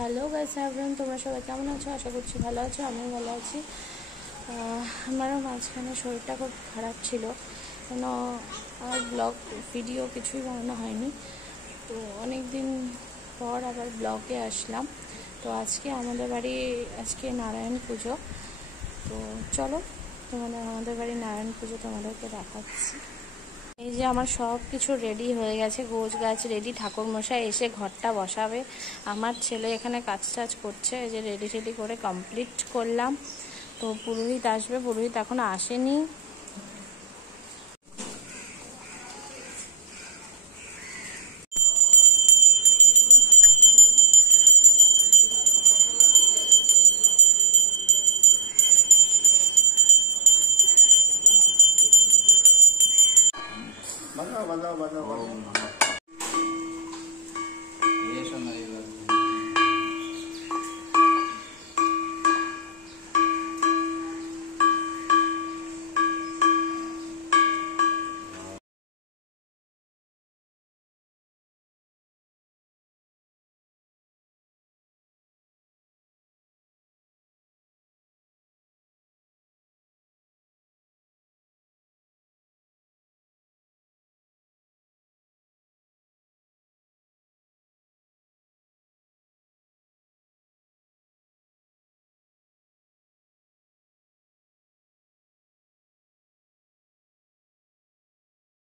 Hello guys everyone, তোমরা সবাই কেমন আছো? আশা করছি ভালো আছো, আমিও ভালো আছি। আমারও মাঝখানে শরীরটা খুব খারাপ ছিল, কেন আর ব্লগ ভিডিও কিছুই বানানো হয়নি। তো অনেক দিন পর আবার ব্লগে আসলাম। তো আজকে আমাদের বাড়ি নারায়ণ পুজো। তো চলো আমাদের বাড়ি নারায়ণ পুজো তোমাদেরকে দেখাচ্ছি। এই যে আমার সব কিছু রেডি হয়ে গেছে, গোছ গাছ রেডি, ঠাকুরমশাই এসে ঘরটা বসাবে। আমার ছেলে এখানে কাজ টাজ করছে, এই যে রেডি করে কমপ্লিট করলাম। তো পুরোহিত আসবে, পুরোহিত এখনো আসেনি। বাজাও বাজাও বাজাও বাজাও।